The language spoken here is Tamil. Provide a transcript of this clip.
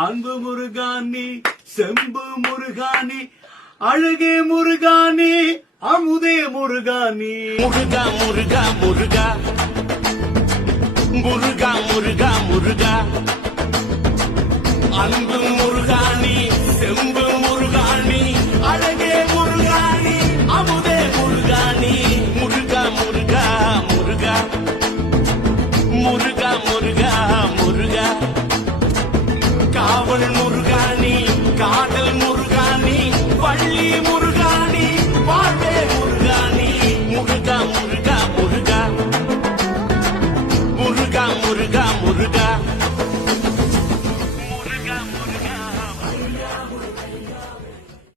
அன்பு முருகானி செம்பு முருகானி அழகே முருகானி அமுதே முருகானி முருகா முருகா முருகா முருகா முருகா முருகா அன்பு முருகானி செம்பு